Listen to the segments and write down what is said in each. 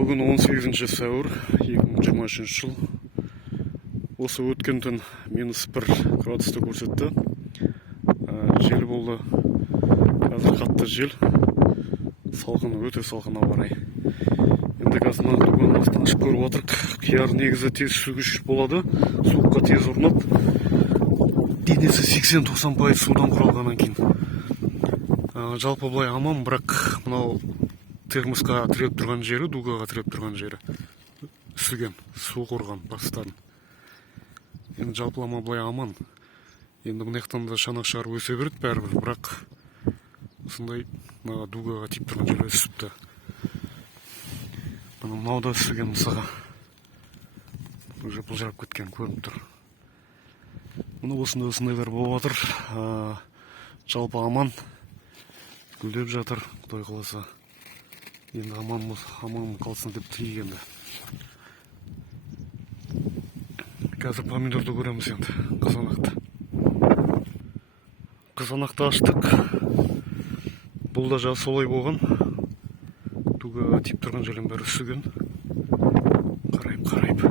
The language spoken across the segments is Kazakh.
Бүгін 18 сәуір 2023 жыл. Осы өткен түн -1 градусты көрсетті. Жел болды. Қазір қатты жел. Салқын, өте салқын ауа райы. Енді қазір дуганымызды ашып көріп отырық. Қияр негізі тез сүгіш болады. Суыққа тез ұрынып. Денесі 80-90% судан құралғаннан кейін. Жалпы былай аман, бірақ мынау термосқа тіреп тұрған жері, дугаға тіреп тұрған жері үсіген, су құрған бастан. Енді жалпылама былай аман. Енді мұнаяқтан да шанақ шығарып өсе береді бәрібір, бірақ осындай дугаға тиіп тұрған жері үсіпті. Мынау да үсіген мысыға. Уже бұлжырап кеткен көрініп тұр. Мұны осындайлар болып жатыр. Жалпы аман. Гүлдеп жатыр, Құдай қаласа. Енді аман қалсын деп тілейік енді. Қазір помидорды көреміз енді, қызанақты. Қызанақты аштық. Бұл да жа солай болған. Дугаға тиіп тұрған жерден бәрі үсіген. Қарайып.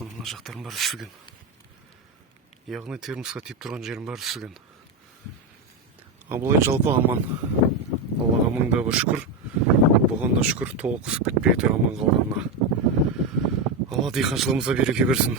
Мына жақтарын бәрі үсіген. Яғни термосқа тиіп тұрған жерін бәрі үсіген. Абылай жалпы аман. Аллаға мыңда бір шүкір. Бұған да шүкір, толық ысып кетпей аман қалғанына. Алла диқаншылығымызға береке берсін.